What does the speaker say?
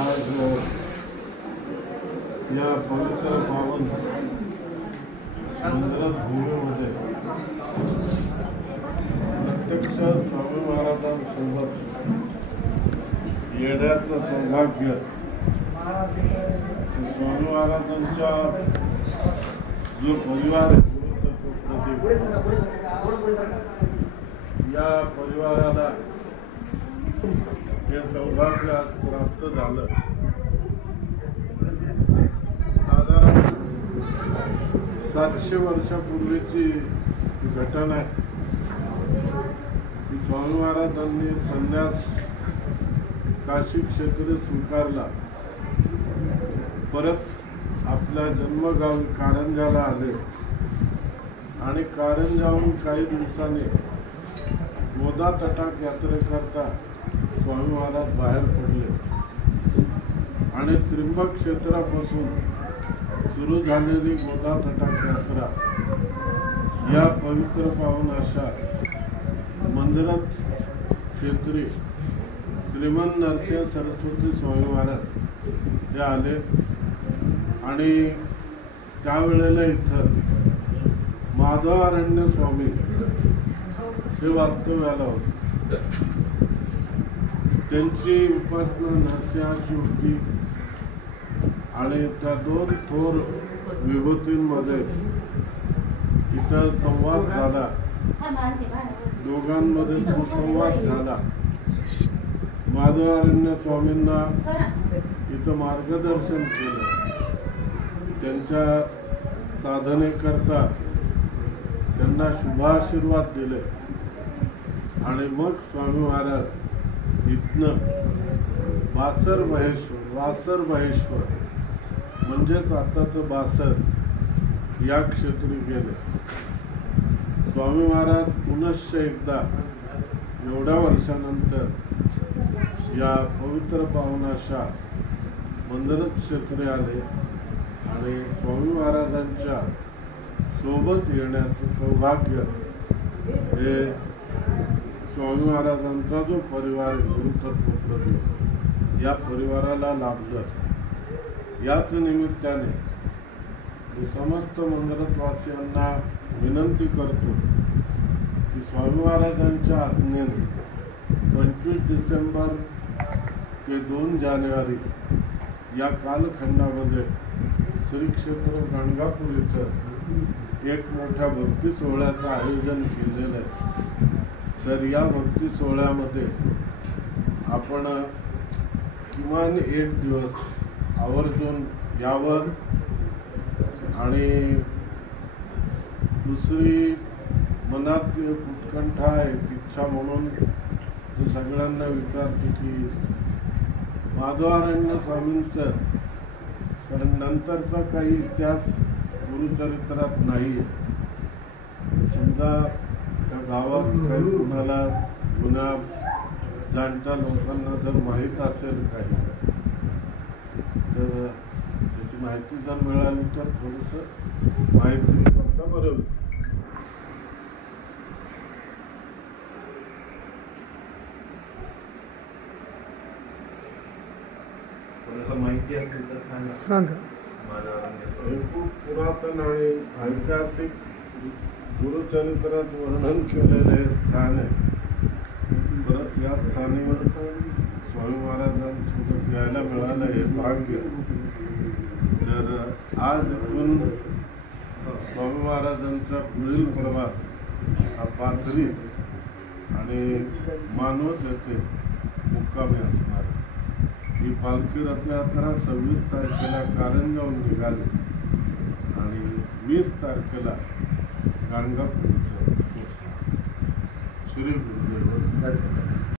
आज या पवित्र पावन मंदिरात भूमीमध्ये प्रत्यक्ष स्वामी महाराजांसोबत येण्याचं सौभाग्य स्वामी महाराजांच्या जो परिवार आहे या परिवाराला हे सौभाग्य आज प्राप्त झालं. साधारण 700 वर्षापूर्वीची घटना आहे की स्वामी महाराजांनी संन्यास काशी क्षेत्र स्वीकारला. परत आपल्या जन्मगावी कारंजाला आले आणि कारंजाहून काही दिवसांनी गोदा तटाक यात्रेकरता स्वामी महाराज बाहेर पडले आणि त्र्यंबक क्षेत्रापासून सुरू झालेली गोदा तटाक यात्रा या पवित्र पावन अशा मंदिरात क्षेत्री श्रीमंत नरसिंह सरस्वती स्वामी महाराज हे आले आणि त्यावेळेला इथं माधवारण्य स्वामी हे वास्तव्याला होते. त्यांची उपासना नरसिंहाची होती आणि त्या दोन थोर विभूतींमध्ये इथं संवाद झाला. दोघांमध्ये सुसंवाद झाला. माधवारण्य स्वामींना इथं मार्गदर्शन केलं. त्यांच्या साधनेकरता त्यांना शुभाशीर्वाद दिले आणि मग स्वामी महाराज इथनं वासर महेश्वर म्हणजेच आताचं बासर या क्षेत्री गेले. स्वामी महाराज पुनश्च एकदा एवढ्या वर्षानंतर या पवित्र पावनाशा मंदिर क्षेत्री आले आणि स्वामी महाराजांच्या सोबत येण्याचं सौभाग्य हे स्वामी महाराजांचा जो परिवार गुरुतत्व या परिवाराला लाभलं. याच निमित्ताने मी समस्त मंदिरवासियांना विनंती करतो की स्वामी महाराजांच्या आज्ञेने 25 डिसेंबर ते 2 जानेवारी या कालखंडामध्ये श्री क्षेत्र गाणगापूर इथं एक मोठ्या भक्ती सोहळ्याचं आयोजन केलेलं आहे. तर या भक्ती सोहळ्यामध्ये आपण किमान 1 दिवस आवर्जून यावर आणि दुसरी मनात उत्कंठा एक इच्छा म्हणून सगळ्यांना विचारतो की माधवारण्य स्वामींचं कारण नंतरचा काही इतिहास गुरुचरित्रात नाही. समजा त्या गावात काही कुणाला जुन्या जाणत्या लोकांना जर माहीत असेल काही तर त्याची माहिती जर मिळाली तर थोडंसं माहिती करता बरं होईल. माहिती असेल तर सांगा. हे खूप पुरातन आणि ऐतिहासिक गुरुचरित्रात वर्णन केलेलं हे स्थान आहे. परत या स्थानी स्वामी महाराजांसोबत यायला मिळालं हे भाग्य. तर आज इथून स्वामी महाराजांचा पुढील प्रवास हा पाथरी आणि मानवत येथे मुक्कामी असणार. ही पालखी रथयात्रा 26 तारखेला कारंजाहून निघाली आणि 20 तारखेला गाणगापूर इथं पोचणार. श्री गुरुदेव.